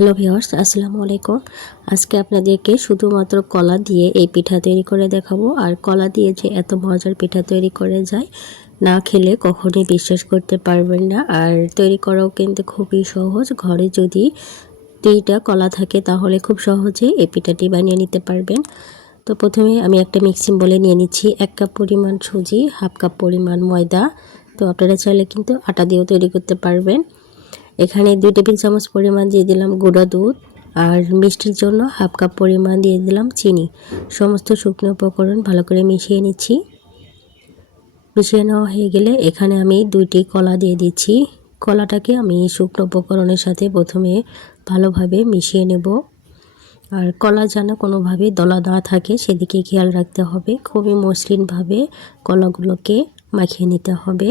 Hello viewers আসসালামু আলাইকুম। আজকে আপনাদেরকে শুধুমাত্র কলা দিয়ে এই পিঠা তৈরি করে দেখাবো। আর কলা দিয়ে যে এত মজার পিঠা তৈরি করে যায়, না খেলে কখনোই বিশ্বাস করতে পারবেন না। আর তৈরি করাও কিন্তু খুবই সহজ। ঘরে যদি দুইটা কলা থাকে, তাহলে খুব সহজেই এই পিঠাটি বানিয়ে নিতে পারবেন। তো প্রথমে আমি একটা মিক্সিং বলে নিয়ে নিচ্ছি এক কাপ পরিমাণ সুজি, হাফ কাপ পরিমাণ ময়দা। তো আপনারা চাইলে কিন্তু আটা দিয়েও তৈরি করতে পারবেন। এখানে দুই টেবিল চামচ পরিমাণ দিয়ে দিলাম গুঁড়া দুধ আর মিষ্টির জন্য হাফ কাপ পরিমাণ দিয়ে দিলাম চিনি। সমস্ত শুকনো উপকরণ ভালো করে মিশিয়ে নিচ্ছি। মিশিয়ে নেওয়া হয়ে গেলে এখানে আমি দুইটি কলা দিয়ে দিচ্ছি। কলাটাকে আমি শুকনো উপকরণের সাথে প্রথমে ভালোভাবে মিশিয়ে নেব। আর কলা যেন কোনোভাবে দলা না থাকে সেদিকে খেয়াল রাখতে হবে। খুবই মসৃণভাবে কলাগুলোকে মাখিয়ে নিতে হবে।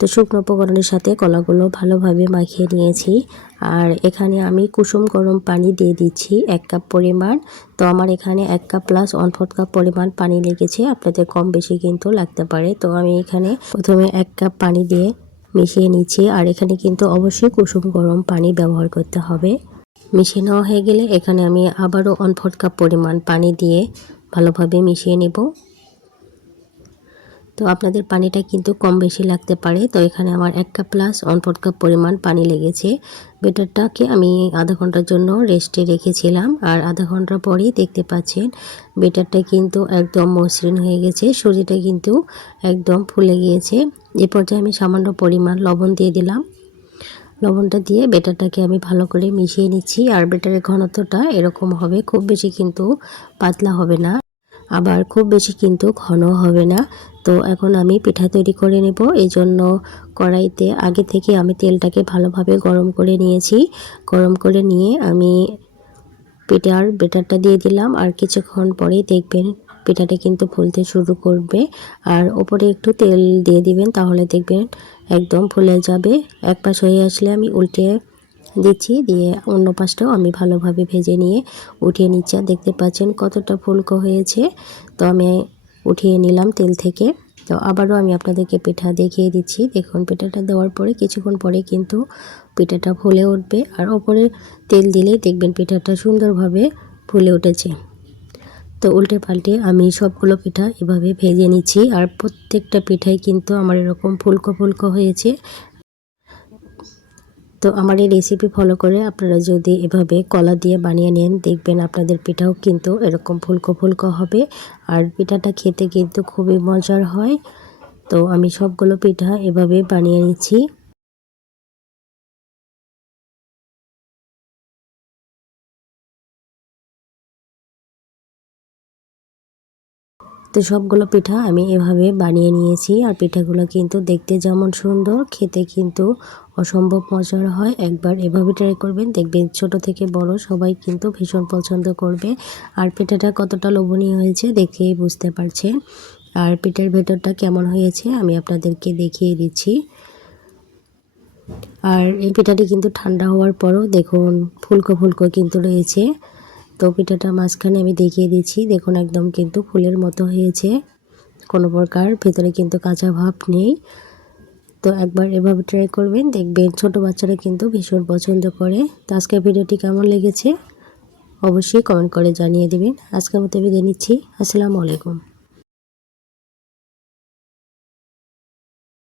তো শুকনো উপকরণের সাথে কলাগুলো ভালোভাবে মাখিয়ে নিয়েছি। আর এখানে আমি কুসুম গরম পানি দিয়ে দিচ্ছি এক কাপ পরিমাণ। তো আমার এখানে এক cup plus one fourth cup পরিমাণ পানি লেগেছে। আপনাদের কম বেশি কিন্তু লাগতে পারে। তো আমি এখানে প্রথমে এক কাপ পানি দিয়ে মিশিয়ে নিচ্ছি। আর এখানে কিন্তু অবশ্যই কুসুম গরম পানি ব্যবহার করতে হবে। মিশিয়ে নেওয়া হয়ে গেলে এখানে আমি আবারও ওয়ান ফোর্থ কাপ পরিমাণ পানি দিয়ে ভালোভাবে মিশিয়ে নেব। তো আপনাদের পানিটা কিন্তু কম বেশি লাগতে পারে। তো এখানে আমার এক কাপ প্লাস ফোর্থ কাপ পরিমাণ পানি লেগেছে। বেটারটাকে আমি আধা ঘণ্টার জন্য রেস্টে রেখেছিলাম। আর আধা ঘণ্টা পরেই দেখতে পাচ্ছেন, বেটারটা কিন্তু একদম মসৃণ হয়ে গেছে। সুজিটা কিন্তু একদম ফুলে গিয়েছে। এ পর্যায়ে আমি সামান্য পরিমাণ লবণ দিয়ে দিলাম। লবণটা দিয়ে বেটারটাকে আমি ভালো করে মিশিয়ে নিচ্ছি। আর বেটারের ঘনত্বটা এরকম হবে, খুব বেশি কিন্তু পাতলা হবে না। আবার খুব বেশি কিন্তু ঘন হবে না। তো এখন আমি পিঠা তৈরি করে নেব। এই জন্য কড়াইতে আগে থেকে আমি তেলটাকে ভালোভাবে গরম করে নিয়েছি। গরম করে নিয়ে আমি পিঠার বেটারটা দিয়ে দিলাম। আর কিছুক্ষণ পরেই দেখবেন পিঠাটা কিন্তু ফুলতে শুরু করবে। আর ওপরে একটু তেল দিয়ে দিবেন, তাহলে দেখবেন একদম ফুলে যাবে। এক পাশ হয়ে আসলে আমি উল্টে দিচ্ছি, দিয়ে অন্য পাশটাও আমি ভালোভাবে ভেজে নিয়ে উঠিয়ে নিচ্ছি। দেখতে পাচ্ছেন কতটা ফুলকো হয়েছে। তো আমি উঠিয়ে নিলাম তেল থেকে। তো আবারও আমি আপনাদেরকে পিঠা দেখিয়ে দিচ্ছি। দেখুন, পিঠাটা দেওয়ার পরে কিছুক্ষণ পরে কিন্তু পিঠাটা ফুলে উঠবে। আর ওপরে তেল দিলেই দেখবেন পিঠাটা সুন্দরভাবে ফুলে উঠেছে। তো উল্টে পাল্টে আমি সবগুলো পিঠা এভাবে ভেজে নিচ্ছি। আর প্রত্যেকটা পিঠাই কিন্তু আমার এরকম ফুলকো ফুলকো হয়েছে। তো আমার এই রেসিপি ফলো করে আপনারা যদি এভাবে কলা দিয়ে বানিয়ে নেন, দেখবেন আপনাদের পিঠাও কিন্তু এরকম ফুলকো ফুলকো হবে। আর পিঠাটা খেতে কিন্তু খুবই মজার হয়। তো আমি সবগুলো পিঠা এভাবে বানিয়ে নিচ্ছি। তো সবগুলো পিঠা আমি এভাবে বানিয়ে নিয়েছি। আর পিঠাগুলো কিন্তু দেখতে যেমন সুন্দর, খেতে কিন্তু অসম্ভব মজার হয়। একবার এভাবে ট্রাই করবেন, দেখবেন ছোট থেকে বড় সবাই কিন্তু ভীষণ পছন্দ করবে। আর পিঠাটা কতটা লোভনীয় হয়েছে দেখেই বুঝতে পারছেন। আর পিঠার ভেতরটা কেমন হয়েছে আমি আপনাদেরকে দেখিয়ে দিচ্ছি। আর এই পিঠাটি কিন্তু ঠান্ডা হওয়ার পরও দেখুন, ফুলকো ফুলকো কিন্তু রয়েছে। তো পিঠাটা মাঝখানে আমি দেখিয়ে দিচ্ছি। দেখুন, একদম কিন্তু ফুলের মতো হয়েছে। কোনো প্রকার, ভেতরে কিন্তু কাঁচা ভাব নেই। তো একবার এভাবে ট্রাই করবেন, দেখবেন ছোট বাচ্চারা কিন্তু ভীষণ পছন্দ করে। তো আজকের ভিডিওটি কেমন লেগেছে? অবশ্যই কমেন্ট করে জানিয়ে দেবেন। আজকের মতো বিদায় নিচ্ছি। আসসালামু আলাইকুম।